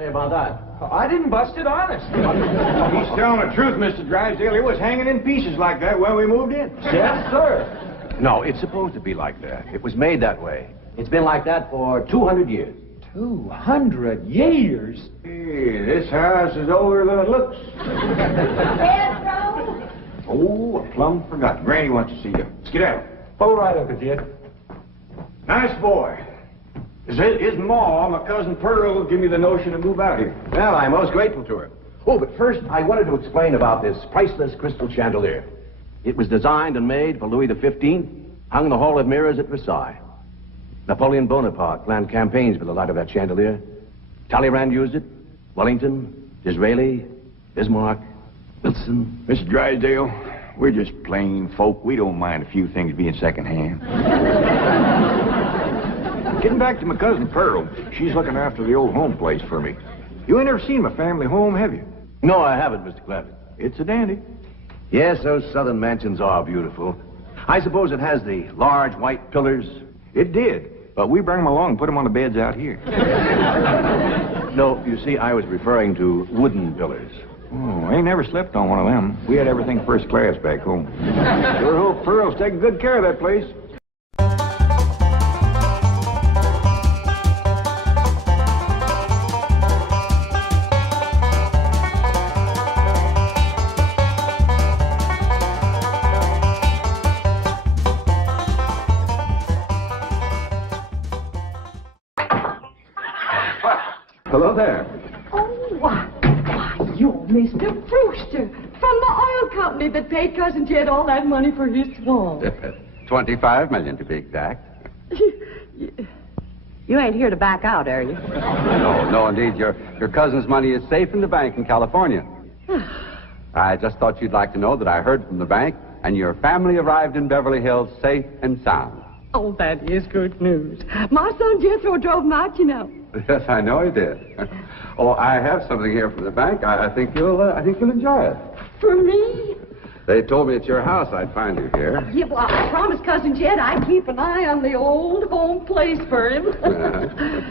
say about that? I didn't bust it, honest. He's telling the truth, Mr. Drysdale. It was hanging in pieces like that when we moved in. Yes, sir. No, it's supposed to be like that. It was made that way. It's been like that for 200 years. 200 years? Hey, this house is older than it looks. Jethro? Oh, I plumb forgot. Granny wants to see you. Skedaddle. All right, Uncle Jed. Nice boy. His ma, my cousin Pearl, give me the notion to move out here. Well, I'm most grateful to her. Oh, but first, I wanted to explain about this priceless crystal chandelier. It was designed and made for Louis XV, hung in the Hall of Mirrors at Versailles. Napoleon Bonaparte planned campaigns for the light of that chandelier. Talleyrand used it. Wellington, Disraeli, Bismarck, Wilson. Mr. Drysdale, we're just plain folk. We don't mind a few things being secondhand. Getting back to my cousin Pearl, she's looking after the old home place for me. You ain't never seen my family home, have you? No, I haven't, Mr. Clampett. It's a dandy. Yes, those southern mansions are beautiful. I suppose it has the large white pillars. It did, but we bring them along and put them on the beds out here. No, you see, I was referring to wooden pillars. Oh, I ain't never slept on one of them. We had everything first class back home. Sure hope Pearl's taking good care of that place. Hello there. Oh, why, you're Mr. Brewster from the oil company that paid Cousin Jed all that money for his swamp. 25 million to be exact. You ain't here to back out, are you? No, indeed. Your cousin's money is safe in the bank in California. I just thought you'd like to know that I heard from the bank, and your family arrived in Beverly Hills safe and sound. Oh, that is good news. My son Jethro drove him out, you know. Yes, I know he did. Oh, I have something here from the bank. I think you'll enjoy it. For me? They told me at your house I'd find you here. Yeah, well, I promised Cousin Jed I'd keep an eye on the old home place for him.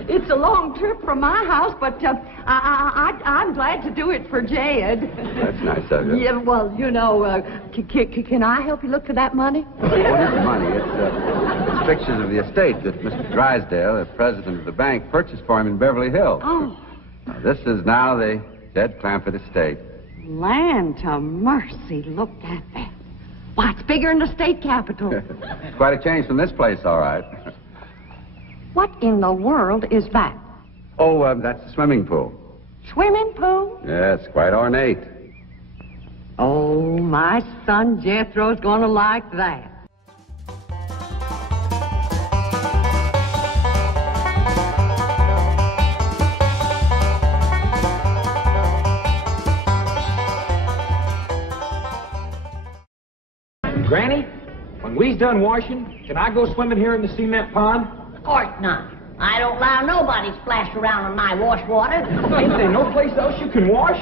It's a long trip from my house, but I'm glad to do it for Jed. That's nice of you. Yeah, well, you know, can I help you look for that money? What is the money? It's pictures of the estate that Mr. Drysdale, the president of the bank, purchased for him in Beverly Hills. Oh. Now, this is now the Jed Clampett estate. Land to mercy, look at that. Why, it's bigger than the state capitol. It's quite a change from this place, all right. What in the world is that? Oh, that's the swimming pool. Swimming pool? Yes, quite ornate. Oh, my son Jethro's gonna like that. Granny, when we's done washing, can I go swimming here in the cement pond? Of course not. I don't allow nobody to splash around in my wash water. Ain't there no place else you can wash?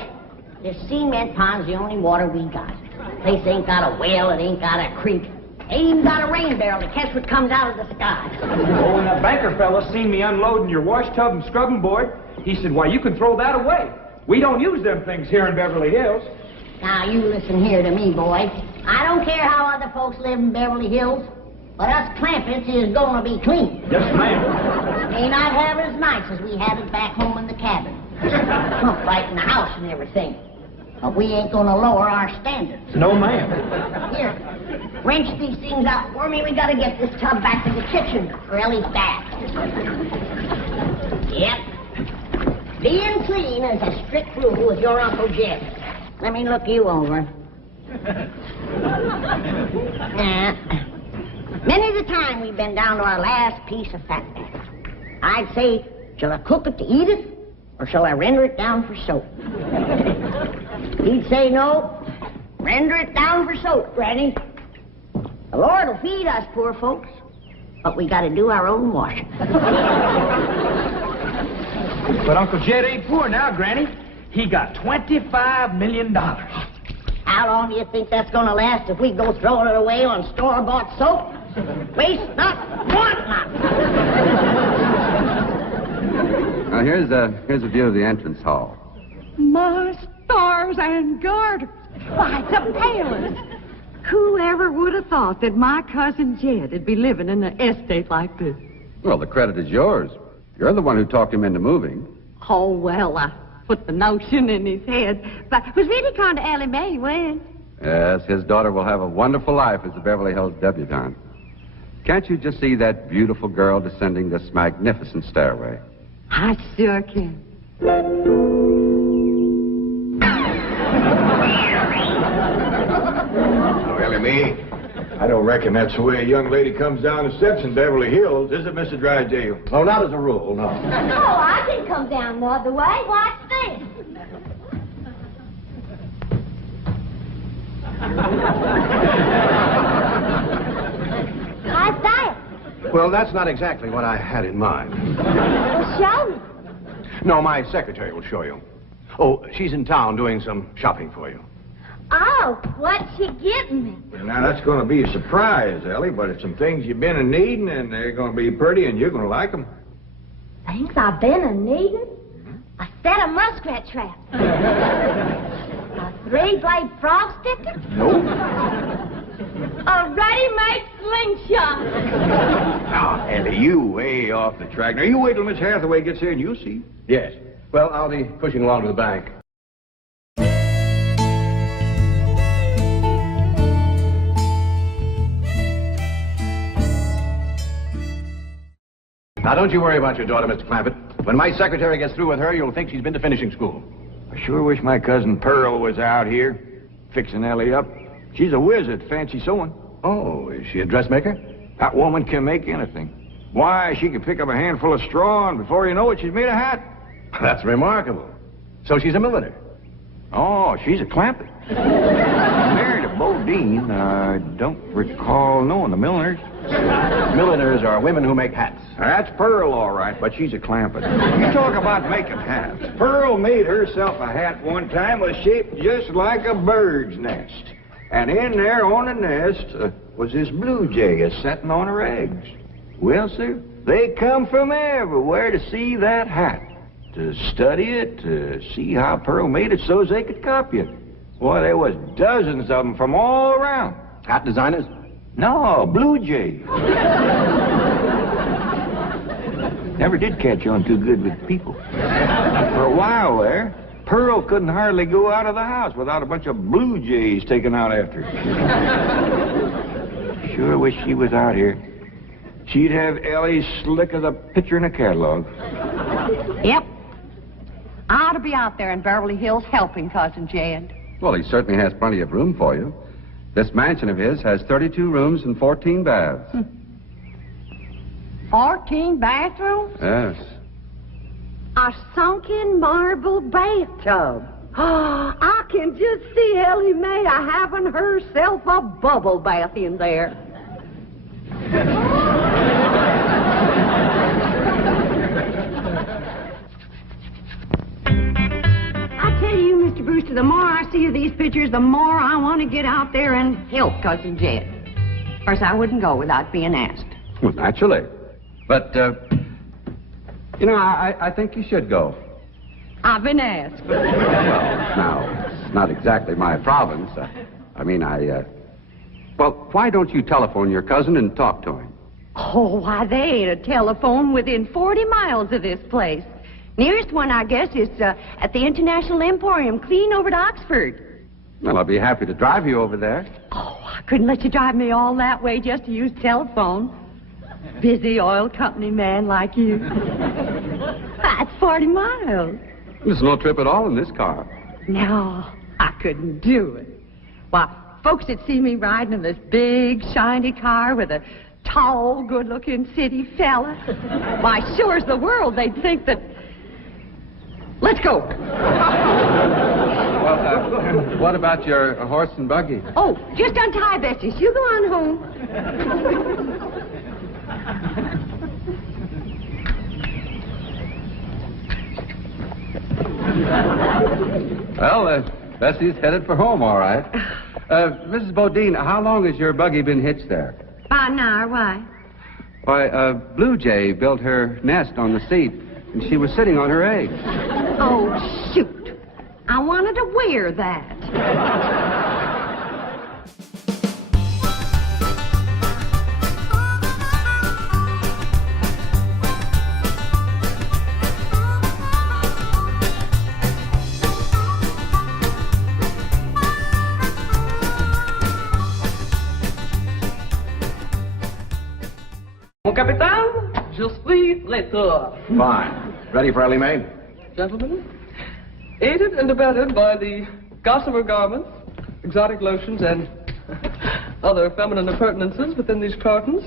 This cement pond's the only water we got. Place ain't got a well, it ain't got a creek. Ain't even got a rain barrel to catch what comes out of the sky. Oh, when that banker fella seen me unloading your wash tub and scrubbing board, he said, why, you can throw that away. We don't use them things here in Beverly Hills. Now, you listen here to me, boy. I don't care how other folks live in Beverly Hills, but us Clampetts is gonna be clean. Yes, ma'am. May not have it as nice as we have it back home in the cabin. Right in the house and everything. But we ain't gonna lower our standards. No, ma'am. Here, wrench these things out for me. We gotta get this tub back to the kitchen for Elly's bath. Yep. Being clean is a strict rule with your Uncle Jed. Let me look you over. Many's the time we've been down to our last piece of fat. I'd say, shall I cook it to eat it, or shall I render it down for soap? He'd say no. Render it down for soap, Granny. The Lord will feed us poor folks, but we gotta do our own washing. But Uncle Jed ain't poor now, Granny. He got $25 million. How long do you think that's gonna last if we go throwing it away on store-bought soap? Waste not, want not. Now, here's a view of the entrance hall. My stars and garters. Why, it's a palace. Whoever would have thought that my cousin Jed would be living in an estate like this? Well, the credit is yours. You're the one who talked him into moving. Oh, well, I put the notion in his head. But it was really kind of Elly May when. Yes, his daughter will have a wonderful life as a Beverly Hills debutante. Can't you just see that beautiful girl descending this magnificent stairway? I sure can. Oh, Elly May, I don't reckon that's the way a young lady comes down the steps in Beverly Hills, is it, Mr. Drysdale? Oh, not as a rule, no. Oh, I can come down the other way. Watch this. How's that? Well, that's not exactly what I had in mind. Well, show me. No, my secretary will show you. Oh, she's in town doing some shopping for you. Oh, what's she getting me? Now, that's going to be a surprise, Ellie, but it's some things you've been a-needing, and they're going to be pretty, and you're going to like them. Things I've been a-needing? A set of muskrat traps. A three-blade frog sticker? Nope. A ready-made slingshot. Now, Ellie, you way off the track. Now, you wait till Miss Hathaway gets here, and you'll see. Yes. Well, I'll be pushing along to the bank. Now, don't you worry about your daughter, Mr. Clampett. When my secretary gets through with her, you'll think she's been to finishing school. I sure wish my cousin Pearl was out here, fixing Ellie up. She's a whiz at fancy sewing. Oh, is she a dressmaker? That woman can make anything. Why, she can pick up a handful of straw, and before you know it, she's made a hat. That's remarkable. So she's a milliner. Oh, she's a Clampett. Married a Bodine. I don't recall knowing the milliners. Milliners are women who make hats. That's Pearl, all right, but she's a Clampett. You talk about making hats. Pearl made herself a hat one time that was shaped just like a bird's nest. And in there on the nest was this blue jay a-setting on her eggs. Well, sir, they come from everywhere to see that hat, to study it, to see how Pearl made it so as they could copy it. Well, there was dozens of them from all around. Hat designers? No, blue jay. Never did catch on too good with people. For a while there, Pearl couldn't hardly go out of the house without a bunch of blue jays taken out after her. Sure wish she was out here. She'd have Ellie slick as a picture in a catalog. Yep. I ought to be out there in Beverly Hills helping Cousin Jed. Well, he certainly has plenty of room for you. This mansion of his has 32 rooms and 14 baths. 14 bathrooms? Yes. A sunken marble bathtub. Oh, I can just see Elly May having herself a bubble bath in there. I tell you, Mr. Brewster, the more I see of these pictures, the more I want to get out there and help Cousin Jed. Of course, I wouldn't go without being asked. Well, naturally. But, I think you should go. I've been asked. Well, now, it's not exactly my province. Well, why don't you telephone your cousin and talk to him? Oh, why, there ain't a telephone within 40 miles of this place. Nearest one, I guess, is at the International Emporium, clean over to Oxford. Well, I'll be happy to drive you over there. Oh, I couldn't let you drive me all that way just to use telephone. Busy oil company man like you. That's 40 miles. There's no trip at all in this car. No, I couldn't do it. Why, folks that see me riding in this big, shiny car with a tall, good-looking city fella, why, sure as the world, they'd think that... Let's go. Well, what about your horse and buggy? Oh, just untie Bessie. You go on home. Well, Bessie's headed for home, all right. Mrs. Bodine, how long has your buggy been hitched there? About an hour. Why? Why, Blue Jay built her nest on the seat. and she was sitting on her eggs. Oh, shoot. I wanted to wear that. Mon capitaine, je suis traiteur. Fine. Ready for Elly May? Gentlemen, aided and abetted by the gossamer garments, exotic lotions, and other feminine appurtenances within these cartons,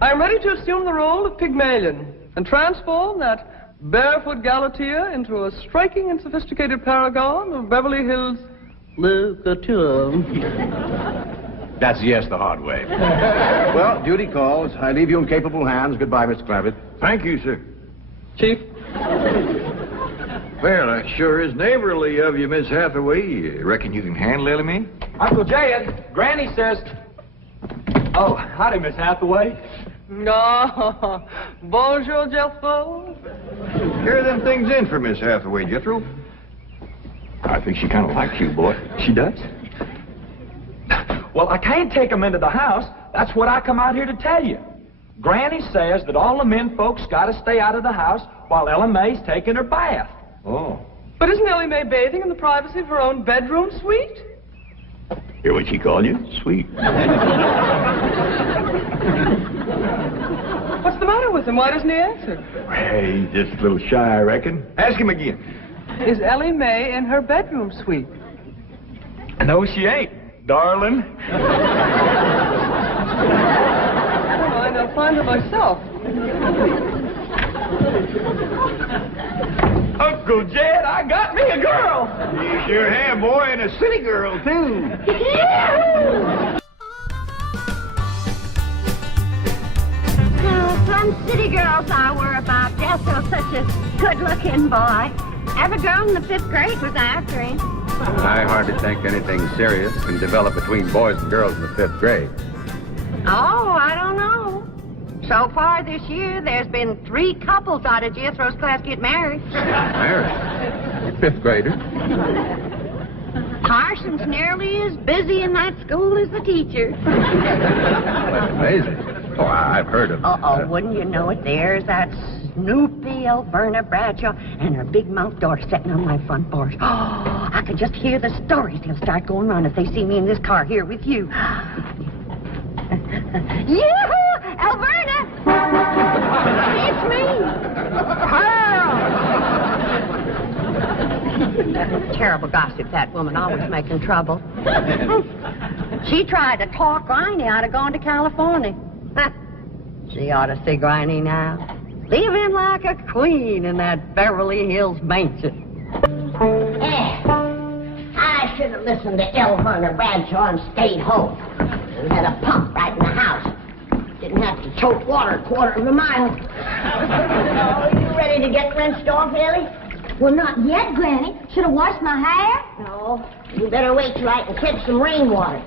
I am ready to assume the role of Pygmalion and transform that barefoot galatea into a striking and sophisticated paragon of Beverly Hills literature. That's a yes the hard way. Well, duty calls. I leave you in capable hands. Goodbye, Mr. Clampett. Thank you, sir. Chief? Well, that sure is neighborly of you, Miss Hathaway. You reckon you can handle Elly May? Uncle Jed, Granny says... Oh, howdy, Miss Hathaway. No. Bonjour, Jethro. Carry them things in for Miss Hathaway, Jethro. I think she kind of likes you, boy. She does? Well, I can't take them into the house. That's what I come out here to tell you. Granny says that all the men folks got to stay out of the house while Elly May's taking her bath. Oh. But isn't Elly May bathing in the privacy of her own bedroom suite? Hear what she called you? Sweet. What's the matter with him? Why doesn't he answer? Hey, he's just a little shy, I reckon. Ask him again. Is Elly May in her bedroom suite? No, she ain't, darling. Fine, I'll find her myself. Uncle Jed, I got me a girl. You sure have, boy, and a city girl, too. Some city girls I were about. Jethro's such a good-looking boy. Every girl in the 5th grade was after him. I hardly think anything serious can develop between boys and girls in the 5th grade. Oh, I don't know. So far this year, there's been 3 couples out of Jethro's class get married. Married? You 5th grader? Parson's nearly as busy in that school as the teacher. That's amazing. Oh, I've heard of... Uh-oh, wouldn't you know it? There's that Snoopy Alberta Bradshaw and her big mouth daughter sitting on my front porch. Oh, I could just hear the stories they'll start going on if they see me in this car here with you. Yoo-hoo! Alberta! It's me! Terrible gossip, that woman, always making trouble. She tried to talk Granny out of going to California. She ought to see Granny now. Living like a queen in that Beverly Hills mansion. Yeah. I should have listened to Alberta Bradshaw and stayed home. We had a pump right in the house. Didn't have to tote water a quarter of a mile. Oh, you ready to get rinsed off, Elly? Well, not yet, Granny. Should have washed my hair. No. You better wait till I can catch some rainwater.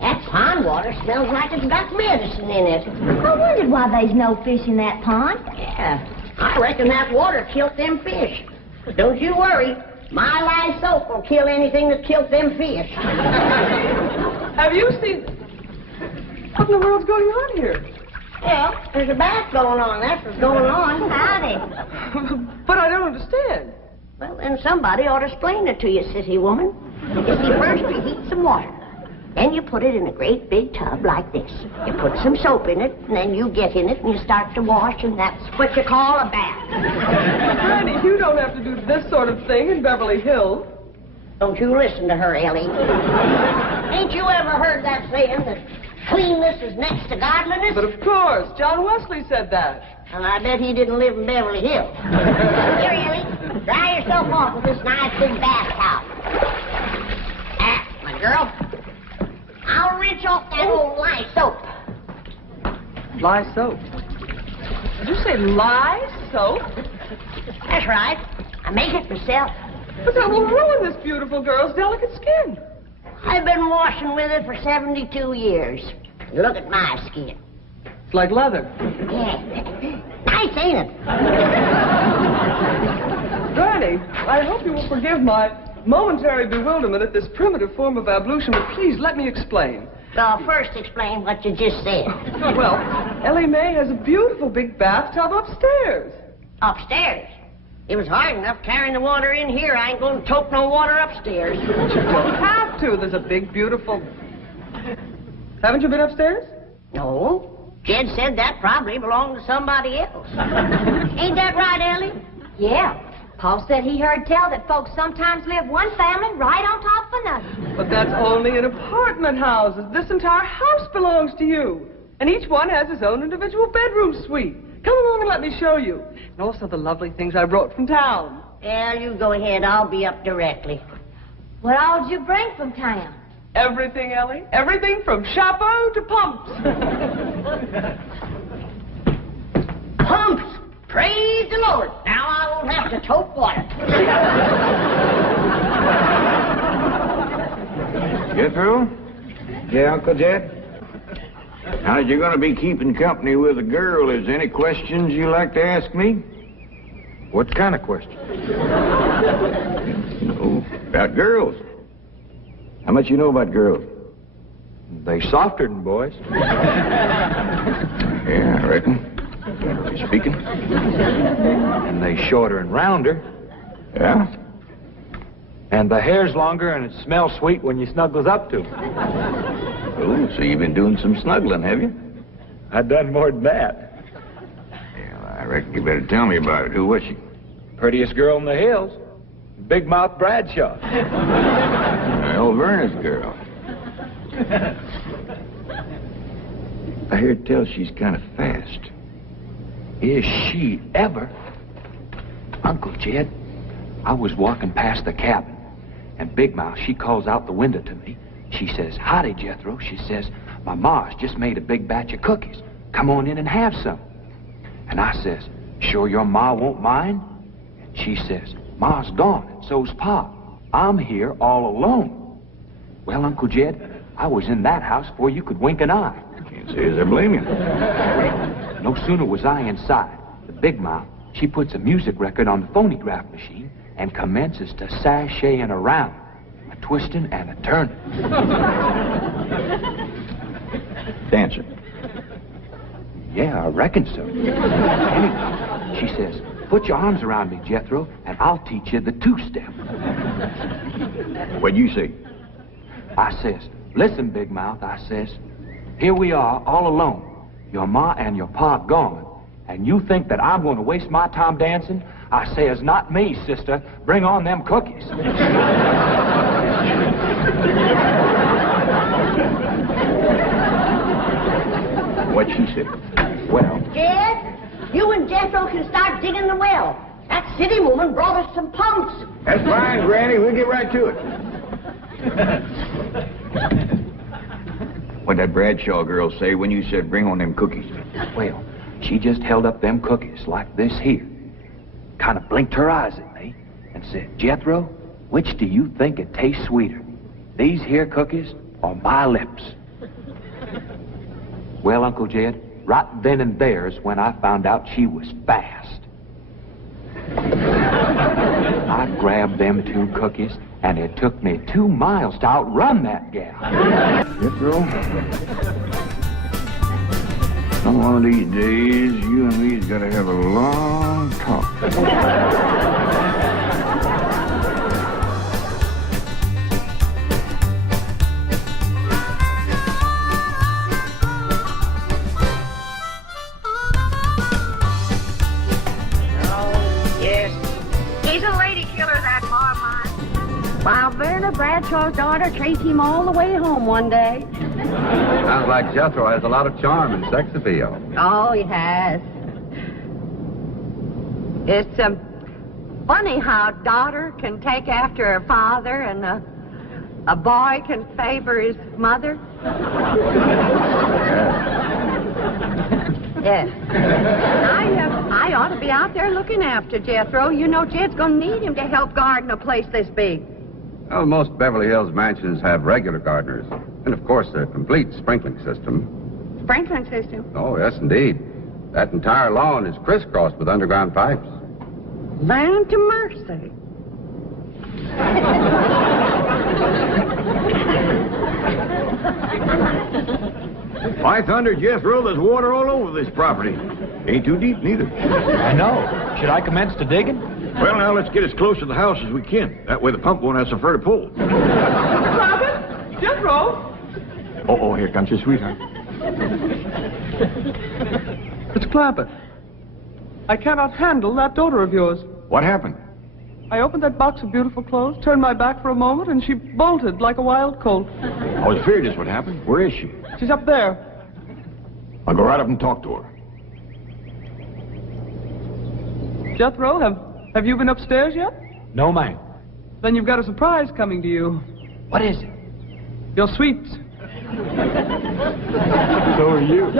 That pond water smells like it's got medicine in it. I wondered why there's no fish in that pond. Yeah. I reckon that water killed them fish. But don't you worry. My lye soap will kill anything that killed them fish. Have you seen... What in the world's going on here? Well, there's a bath going on. That's what's going on. Howdy. But I don't understand. Well, then somebody ought to explain it to you, sissy woman. You see, first you heat some water. Then you put it in a great big tub like this. You put some soap in it, and then you get in it, and you start to wash, and that's what you call a bath. Granny, you don't have to do this sort of thing in Beverly Hills. Don't you listen to her, Elly. Ain't you ever heard that saying that cleanness is next to godliness? But of course, John Wesley said that. And I bet he didn't live in Beverly Hills. Here, Elly, dry yourself off with this nice big bath towel. My girl, I'll rinse off that old lye soap. Lye soap? Did you say lye soap? That's right. I make it myself. But that will ruin this beautiful girl's delicate skin. I've been washing with it for 72 years. Look at my skin. It's like leather. Yeah. Nice, ain't it? Granny, I hope you will forgive my momentary bewilderment at this primitive form of ablution, but please let me explain. Well, first explain what you just said. Well, Elly May has a beautiful big bathtub upstairs. Upstairs? It was hard enough carrying the water in here. I ain't going to tote no water upstairs. You don't have to. There's a big, beautiful... Haven't you been upstairs? No. Jed said that probably belonged to somebody else. Ain't that right, Ellie? Yeah. Paul said he heard tell that folks sometimes live one family right on top of another. But that's only in apartment houses. This entire house belongs to you. And each one has his own individual bedroom suite. Come along and let me show you. And also the lovely things I brought from town. Yeah, you go ahead. I'll be up directly. What all did you bring from town? Everything, Ellie. Everything from chapeau to pumps. Pumps! Praise the Lord. Now I won't have to tote water. Jethro? Yeah, Uncle Jed? Now, you're going to be keeping company with a girl. Is there any questions you like to ask me? What kind of questions? About girls. How much you know about girls? They softer than boys. Yeah, I reckon. Generally speaking. And they shorter and rounder. Yeah? And the hair's longer and it smells sweet when you snuggles up to them. Oh, so you've been doing some snuggling, have you? I've done more than that. Well, I reckon you better tell me about it. Who was she? Prettiest girl in the hills. Big Mouth Bradshaw. Well, Verna's girl. I hear tell she's kind of fast. Is she ever? Uncle Jed, I was walking past the cabin, and Big Mouth, she calls out the window to me. She says, "Howdy, Jethro." She says, "My ma's just made a big batch of cookies. Come on in and have some." And I says, "Sure your ma won't mind?" And she says, "Ma's gone, and so's Pa. I'm here all alone." Well, Uncle Jed, I was in that house before you could wink an eye. Can't say as I blame you. Well, no sooner was I inside, the Big Mouth, she puts a music record on the phonograph machine and commences to sashaying around, a twisting and a turning. Dancing? Yeah, I reckon so. Anyway, she says, "Put your arms around me, Jethro, and I'll teach you the two-step." What'd you say? I says, "Listen, Big Mouth," I says, "here we are all alone. Your ma and your pa gone. And you think that I'm going to waste my time dancing?" I says, "Not me, sister. Bring on them cookies." What'd she say? Well... Jed, you and Jethro can start digging the well. That city woman brought us some pumps. That's fine, Granny. We'll get right to it. What'd that Bradshaw girl say when you said bring on them cookies? Well, she just held up them cookies like this here. Kind of blinked her eyes at me and said, "Jethro, which do you think it tastes sweeter? These here cookies or my lips?" Well, Uncle Jed, right then and there's when I found out she was fast. I grabbed them two cookies, and it took me 2 miles to outrun that gal. Jethro, one of these days, you and me's got to have a long talk. While Verna Bradshaw's daughter traced him all the way home one day. Sounds like Jethro has a lot of charm and sex appeal. Oh, he has. It's funny how a daughter can take after her father and a boy can favor his mother. Yes. I ought to be out there looking after Jethro. You know, Jed's going to need him to help garden a place this big. Well, most Beverly Hills mansions have regular gardeners. And, of course, a complete sprinkling system. Sprinkling system? Oh, yes, indeed. That entire lawn is crisscrossed with underground pipes. Land to mercy. By thunder, Jethro, there's water all over this property. Ain't too deep, neither. I know. Should I commence to digging? Well, now, let's get as close to the house as we can. That way the pump won't have so far to pull. Clampett? Jethro? Oh, here comes your sweetheart. It's Clampett. I cannot handle that daughter of yours. What happened? I opened that box of beautiful clothes, turned my back for a moment, and she bolted like a wild colt. I was afraid this would happen. Where is she? She's up there. I'll go right up and talk to her. Jethro, have you been upstairs yet? No, ma'am. Then you've got a surprise coming to you. What is it? Your sweets. So are you.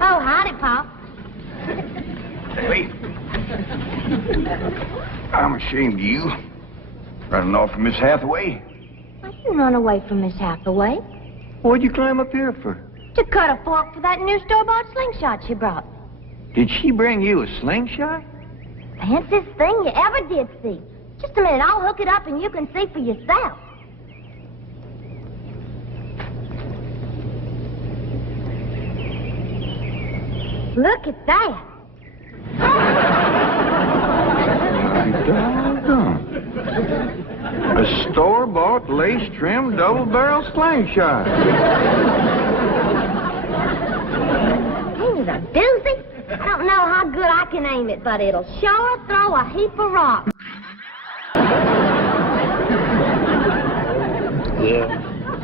Oh, howdy, Pop. Wait. I'm ashamed of you. Running off from Miss Hathaway. I didn't run away from Miss Hathaway. What'd you climb up here for? To cut a fork for that new store-bought slingshot she brought. Did she bring you a slingshot? Fanciest thing you ever did see. Just a minute, I'll hook it up and you can see for yourself. Look at that. Doggone. A store-bought, lace-trimmed, double-barrel slingshot. Ain't it a doozy? I don't know how good I can aim it, but it'll sure throw a heap of rocks. Yeah.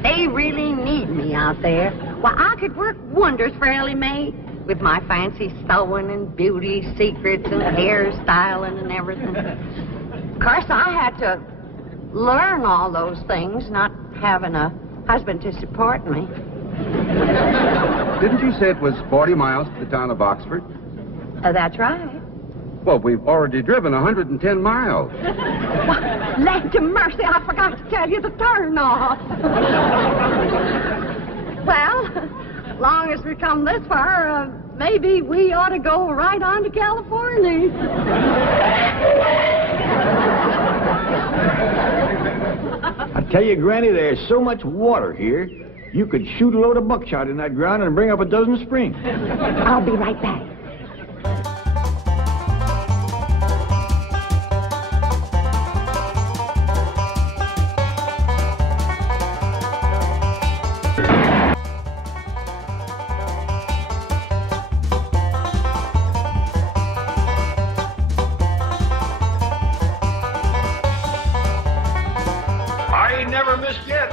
They really need me out there. Well, I could work wonders for Elly May with my fancy sewing and beauty secrets and hairstyling and everything. Of course, I had to learn all those things, not having a husband to support me. Didn't you say it was 40 miles to the town of Oxford? That's right. Well, we've already driven 110 miles. Land to mercy, I forgot to tell you the turn off. Well, long as we come this far, maybe we ought to go right on to California. I tell you, Granny, there's so much water here, you could shoot a load of buckshot in that ground and bring up a dozen springs. I'll be right back. I ain't never missed yet.